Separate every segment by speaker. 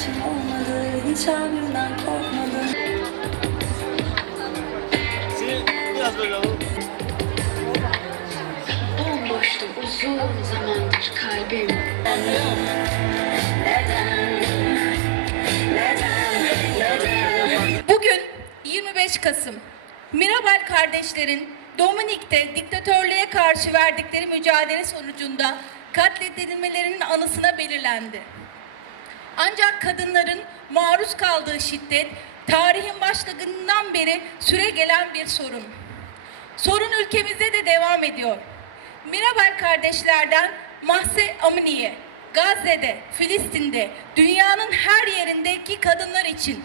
Speaker 1: için olmadı. Hiç abimden korkmadım. Biraz böyle alalım. Bomboştu uzun zamandır kalbim.
Speaker 2: Bugün 25 Kasım. Mirabal kardeşlerin Dominik'te diktatörlüğe karşı verdikleri mücadele sonucunda katledilmelerinin anısına belirlendi. Ancak kadınların maruz kaldığı şiddet tarihin başlangıcından beri süre gelen bir sorun. Sorun ülkemizde de devam ediyor. Mirabel kardeşlerden Mahse Amini'ye, Gazze'de, Filistin'de, dünyanın her yerindeki kadınlar için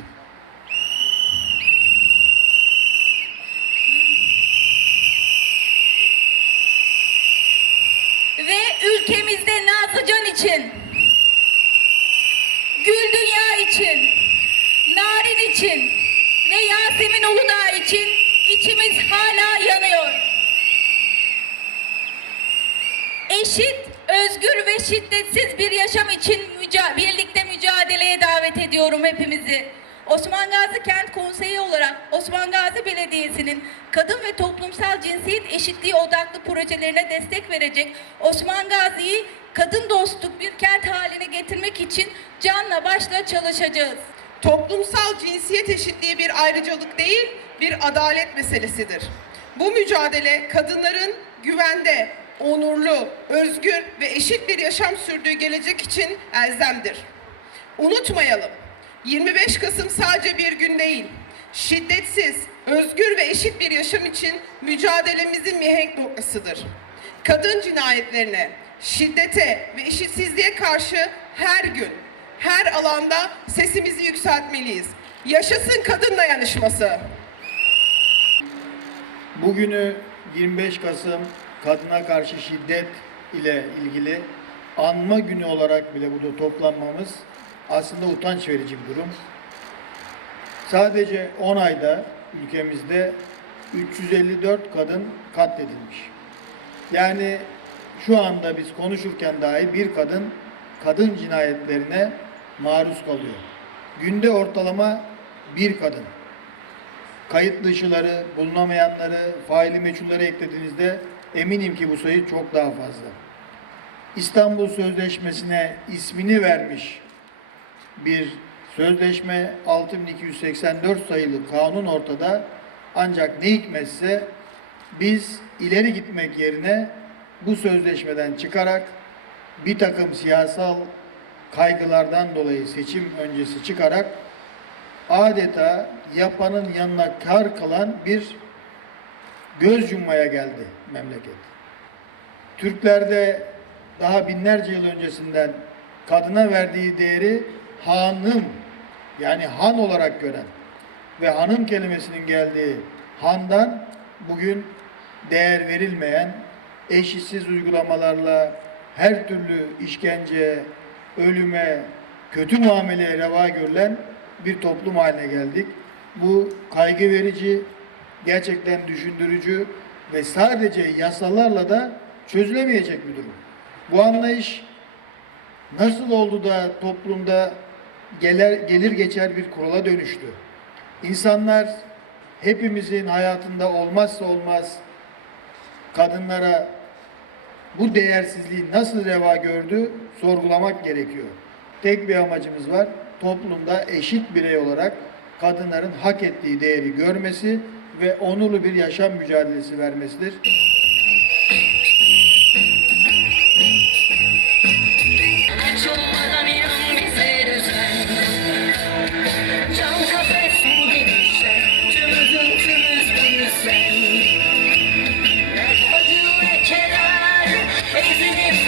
Speaker 2: ve ülkemizde Nazlıcan için, için ve Yasemin Uludağ için içimiz hala yanıyor. Eşit, özgür ve şiddetsiz bir yaşam için müca- birlikte mücadeleye davet ediyorum hepimizi. Osman Gazi Kent Konseyi olarak Osman Gazi Belediyesi'nin kadın ve toplumsal cinsiyet eşitliği odaklı projelerine destek verecek Osman Gazi'yi kadın dostluk bir kent haline getirmek için canla başla çalışacağız.
Speaker 3: Toplumsal cinsiyet eşitliği bir ayrıcalık değil, bir adalet meselesidir. Bu mücadele kadınların güvende, onurlu, özgür ve eşit bir yaşam sürdüğü gelecek için elzemdir. Unutmayalım, 25 Kasım sadece bir gün değil, şiddetsiz, özgür ve eşit bir yaşam için mücadelemizin mihenk noktasıdır. Kadın cinayetlerine, şiddete ve eşitsizliğe karşı her gün, her alanda sesimizi yükseltmeliyiz. Yaşasın kadın dayanışması.
Speaker 4: Bugünü 25 Kasım kadına karşı şiddet ile ilgili anma günü olarak bile burada toplanmamız aslında utanç verici bir durum. Sadece 10 ayda ülkemizde 354 kadın katledilmiş. Yani şu anda biz konuşurken dahi bir kadın kadın cinayetlerine maruz kalıyor. Günde ortalama bir kadın kayıt dışıları, bulunamayanları, faili meçhulleri eklediğinizde eminim ki bu sayı çok daha fazla. İstanbul Sözleşmesi'ne ismini vermiş bir sözleşme 6284 sayılı kanun ortada ancak ne hikmetse biz ileri gitmek yerine bu sözleşmeden çıkarak bir takım siyasal kaygılardan dolayı seçim öncesi çıkarak adeta yapanın yanına kar kalan bir göz yummaya geldi memleket. Türklerde daha binlerce yıl öncesinden kadına verdiği değeri hanım yani han olarak gören ve hanım kelimesinin geldiği handan bugün değer verilmeyen eşitsiz uygulamalarla her türlü işkence, ölüme, kötü muameleye reva görülen bir toplum haline geldik. Bu kaygı verici, gerçekten düşündürücü ve sadece yasalarla da çözülemeyecek bir durum. Bu anlayış nasıl oldu da toplumda gelir, gelir geçer bir kurala dönüştü? İnsanlar hepimizin hayatında olmazsa olmaz kadınlara bu değersizliği nasıl reva gördü sorgulamak gerekiyor. Tek bir amacımız var. Toplumda eşit birey olarak kadınların hak ettiği değeri görmesi ve onurlu bir yaşam mücadelesi vermesidir.